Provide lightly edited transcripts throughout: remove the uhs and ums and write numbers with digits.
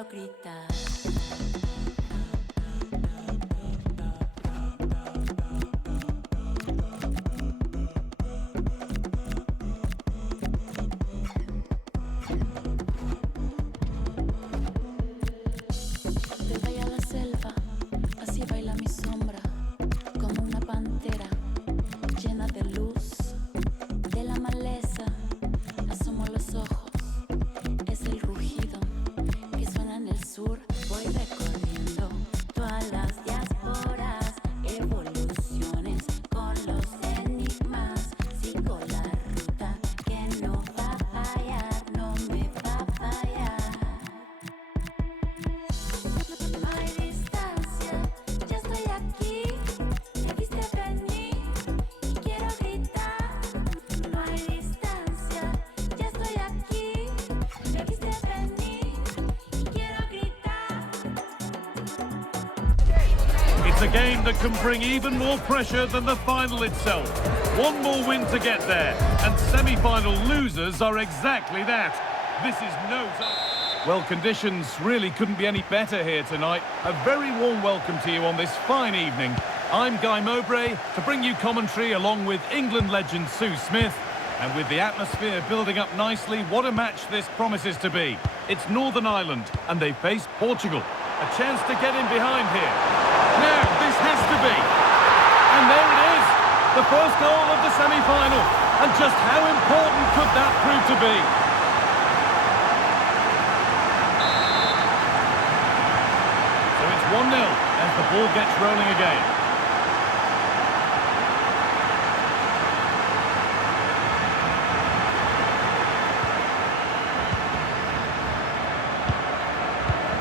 quiero gritar. Desde allá la selva, así baila mi sombra, como una pantera llena de luz. De la maleza asomo los ojos, es el rugido que suena en el sur. Voy recorriendo todas las diásporas, evoluciones con los enigmas. Sigo la ruta que no va a fallar, no me va a fallar. No hay distancia, ya estoy aquí, me viste venir y quiero gritar. No hay distancia, ya estoy aquí, me viste venir y quiero gritar. It's a game that can bring even more pressure than the final itself. One more win to get there, and semi-final losers are exactly that. This is no time. Well, conditions really couldn't be any better here tonight. A very warm welcome to you on this fine evening. I'm Guy Mowbray to bring you commentary along with England legend Sue Smith. And with the atmosphere building up nicely, what a match this promises to be. It's Northern Ireland, and they face Portugal. A chance to get in behind here. Now, this has to be. And there it is, the first goal of the semi-final. And just how important could that prove to be? So it's 1-0 as the ball gets rolling again.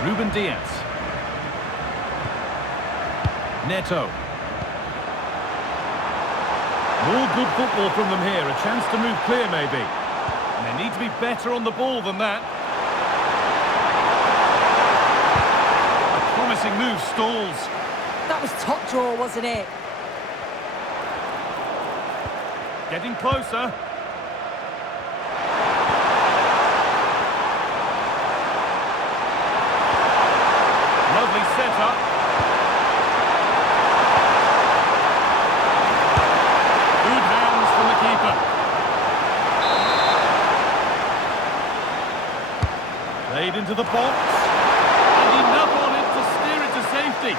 Ruben Diaz. Neto. More good football from them here. A chance to move clear, maybe. And they need to be better on the ball than that. A promising move stalls. That was top draw, wasn't it? Getting closer. Lovely setup. Good hands from the keeper. Played into the box. And enough on it to steer it to safety.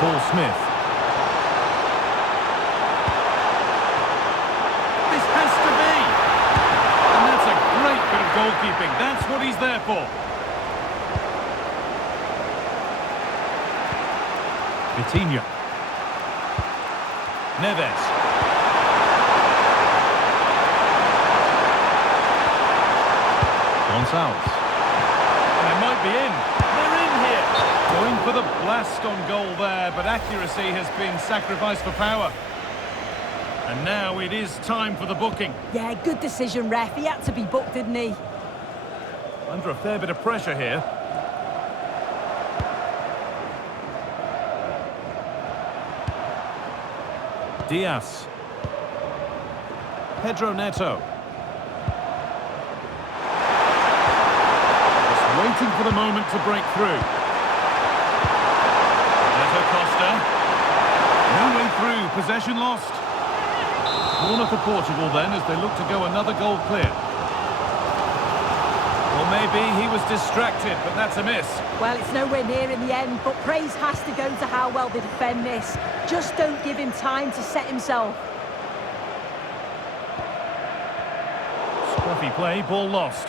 Paul Smith. This has to be. And that's a great bit of goalkeeping. That's what he's there for. Vitinha. Neves. Gonçalves. And it might be in. They're in here. Going for the blast on goal there, but accuracy has been sacrificed for power. And now it is time for the booking. Yeah, good decision, ref. He had to be booked, didn't he? Under a fair bit of pressure here. Diaz. Pedro Neto. Just waiting for the moment to break through. Neto Costa. No way through. Possession lost. Corner for Portugal then as they look to go another goal clear. Well, maybe he was distracted, but that's a miss. Well, it's nowhere near in the end, but praise has to go to how well they defend this. Just don't give him time to set himself. Scruffy play, ball lost.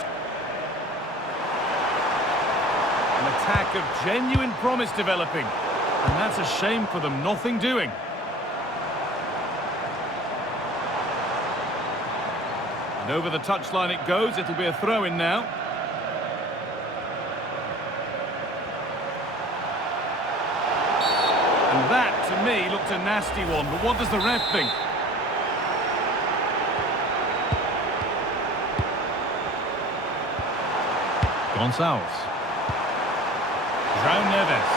An attack of genuine promise developing. And that's a shame for them, nothing doing. And over the touchline it goes, it'll be a throw-in now. And that, to me, looked a nasty one, but what does the ref think? Gonçalves. João Neves.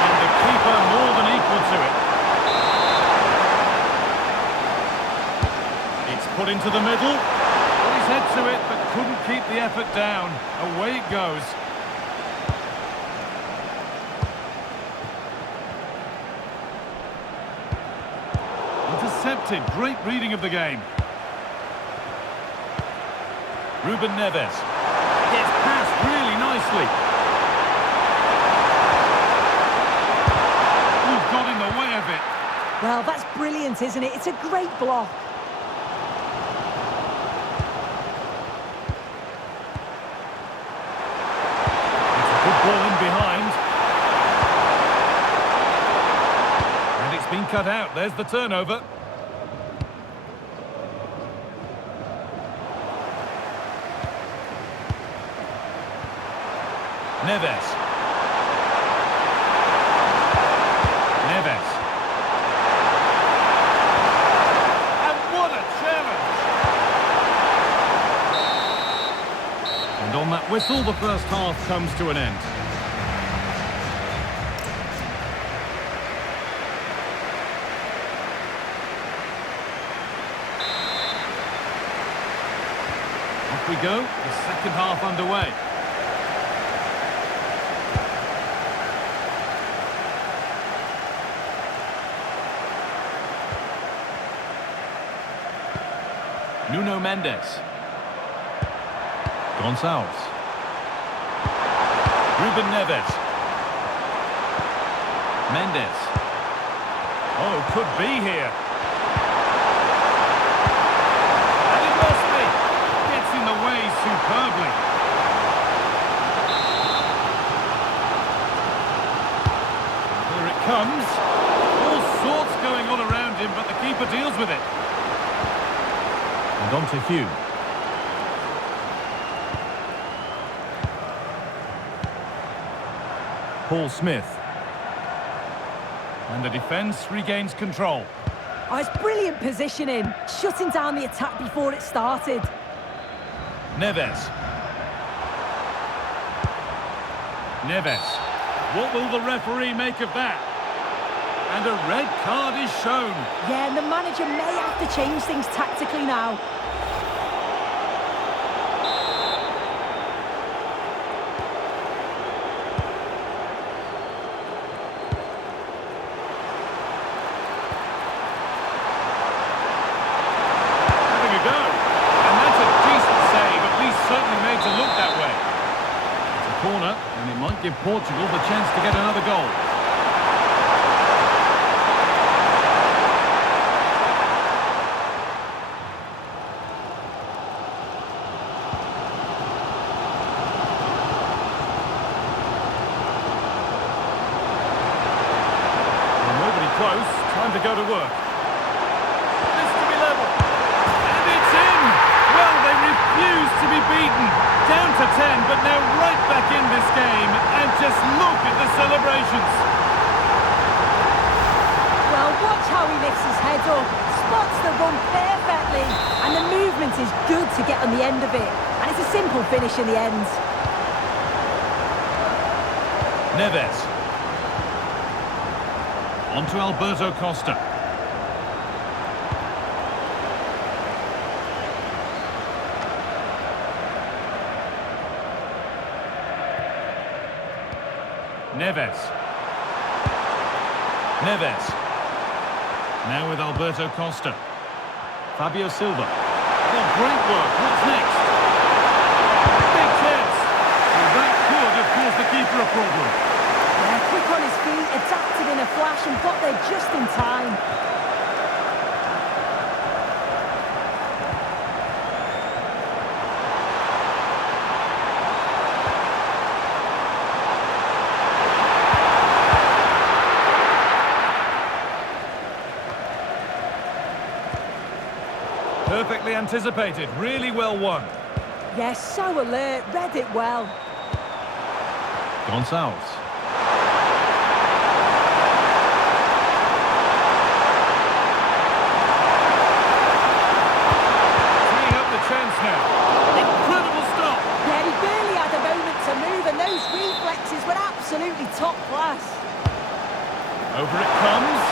And the keeper more than equal to it. put into the middle. Well, he's head to it, but couldn't keep the effort down. Away it goes. Intercepted. Great reading of the game. Ruben Neves gets past really nicely. Ooh, got in the way of it. Well, that's brilliant, isn't it? It's a great block. It's a good ball in behind. And it's been cut out. There's the turnover. Neves. Neves. And what a challenge! And on that whistle, the first half comes to an end. Off we go, the second half underway. Nuno Mendes. Gonçalves. Ruben Neves. Mendes. Oh, could be here. And it must be. Gets in the way superbly. Here it comes. All sorts going on around him, but the keeper deals with it. And on to Hugh. Paul Smith. And the defence regains control. Oh, it's brilliant positioning, shutting down the attack before it started. Neves. Neves. What will the referee make of that? And a red card is shown. Yeah, and the manager may have to change things tactically now. Having a go. And that's a decent save, at least certainly made to look that way. It's a corner, and it might give Portugal the chance to get another goal. Close, time to go to work. This to be level. And it's in! Well, they refuse to be beaten. Down to 10, but now right back in this game. And just look at the celebrations. Well, watch how he lifts his head up, spots the run perfectly, and the movement is good to get on the end of it. And it's a simple finish in the end. Neves. On to Alberto Costa. Neves. Neves. Now with Alberto Costa. Fabio Silva. Oh, great work. What's next? Big chance. Well, that could have caused the keeper a problem. Yeah, quick on his feet, adapted in a flash and got there just in time. Perfectly anticipated, really well won. Yes, so alert, read it well. Gonçalves. Teeing up the chance now. Incredible stop. Yeah, he barely had a moment to move and those reflexes were absolutely top class. Over it comes.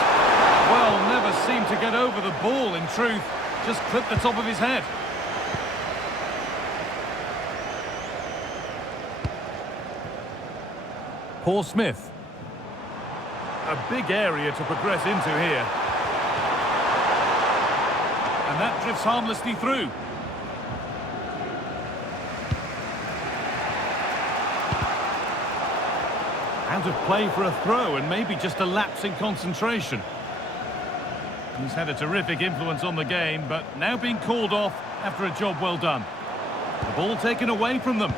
Well, never seemed to get over the ball in truth. just clipped the top of his head. Paul Smith. A big area to progress into here. And that drifts harmlessly through. Out of play for a throw, and maybe just a lapse in concentration. He's had a terrific influence on the game, but now being called off after a job well done. The ball taken away from them.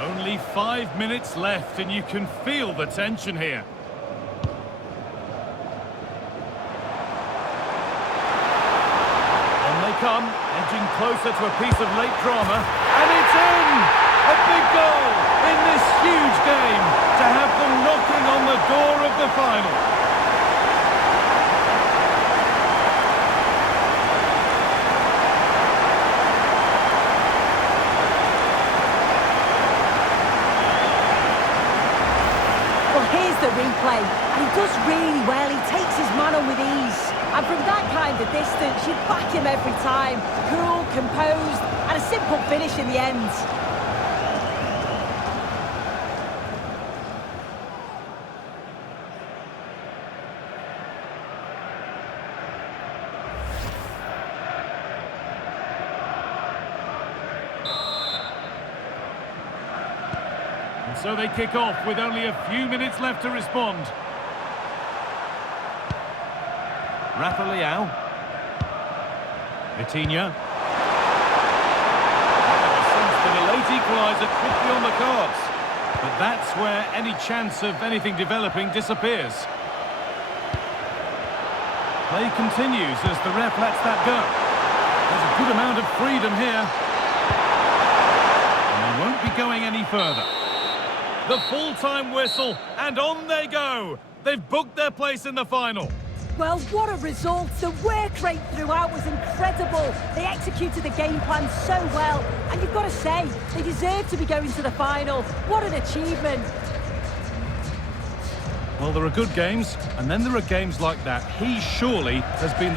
Only 5 minutes left, and you can feel the tension here. On they come, edging closer to a piece of late drama, and it's in! A big goal in this huge game to have them knocking on the door of the final. Well, here's the replay, and he does really well. He takes his man on with ease. And from that kind of distance, you back him every time. Cool, composed, and a simple finish in the end. And so they kick off with only a few minutes left to respond. Rafa Leao. Vitinha. A sense that a late equaliser could be on the cards. But that's where any chance of anything developing disappears. Play continues as the ref lets that go. There's a good amount of freedom here. And they won't be going any further. The full-time whistle, and on they go. They've booked their place in the final. Well, what a result. The work rate throughout was incredible. They executed the game plan so well. And you've got to say, they deserve to be going to the final. What an achievement. Well, there are good games, and then there are games like that. He surely has been